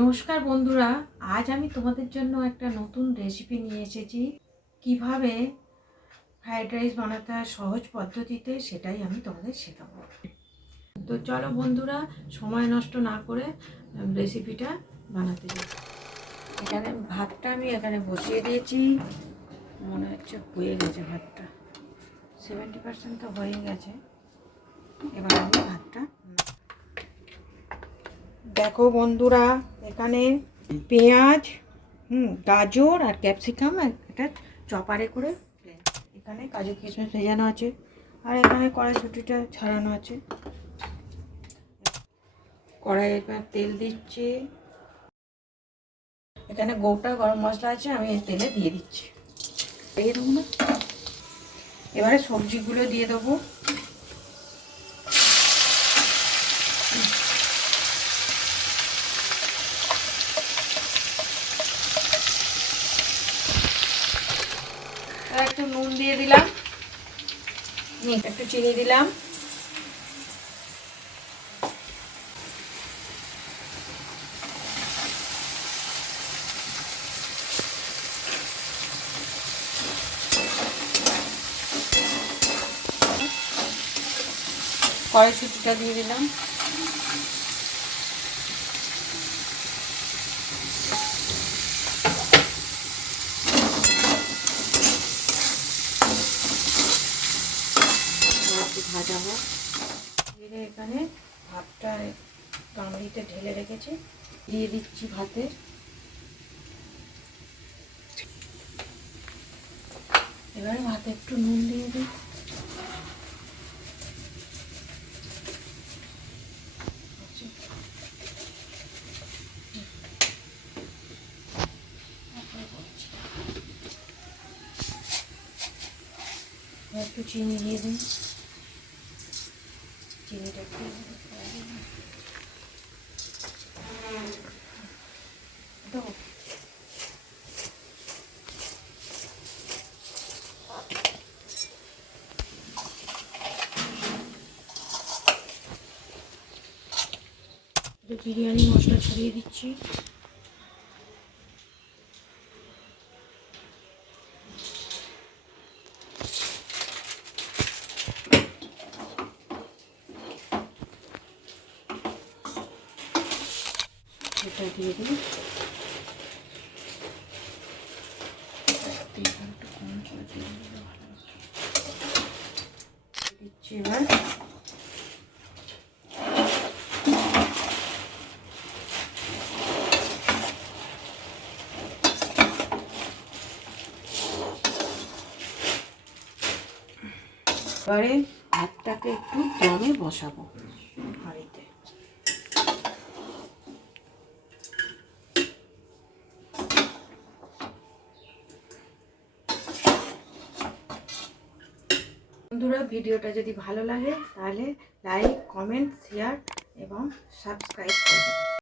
নমস্কার বন্ধুরা, আজ আমি তোমাদের জন্য একটা নতুন রেসিপি নিয়ে এসেছি। কিভাবে ফ্রাইড রাইস বানাতে হয় সহজ পদ্ধতিতে, সেটাই আমি তোমাদের শেখাবো। তো চলো বন্ধুরা, সময় নষ্ট না করে রেসিপিটা বানাতে যাই। এখানে ভাতটা আমি এখানে বসিয়ে দিয়েছি। মনে হচ্ছে হয়ে গেছে ভাতটা, 70% তো হয়ে গেছে। এবার আমি ভাতটা দেখো বন্ধুরা, এখানে পেঁয়াজ, গাজর আর ক্যাপসিকাম একটা চপারে করে, এখানে কাজু কিশমিশ ভেজানো আছে, আর এখানে কড়াইশুঁটিটা ছাড়ানো আছে। কড়াইয়ে তেল দিচ্ছি, এখানে গোটা গরম মশলা আছে, আমি তেলে দিয়ে দিচ্ছি। দিয়ে দেবো না, এবারে সবজিগুলো দিয়ে দেবো। একটু নুন দিয়ে দিলাম, একটু চিনি দিলাম, কড়াইশুঁটিটা দিয়ে দিলাম, ভাজাবো। দিয়ে এখানে ভাতটা গামলিতে ঢেলে রেখেছি, দিয়ে দিচ্ছি ভাতে। এবারে ভাতে একটু নুন দিয়ে দিই, একটু চিনি দিয়ে দিই, চিনিটা একটু বিরিয়ানি মশলা ছড়িয়ে দিচ্ছি। এটা দিয়ে দিই, দিচ্ছি এবার। এবারে ভাতটাকে একটু দমে বসাবো হাঁড়িতে। বন্ধুরা, ভিডিওটা যদি ভালো লাগে তাহলে লাইক, কমেন্ট, শেয়ার এবং সাবস্ক্রাইব করবেন।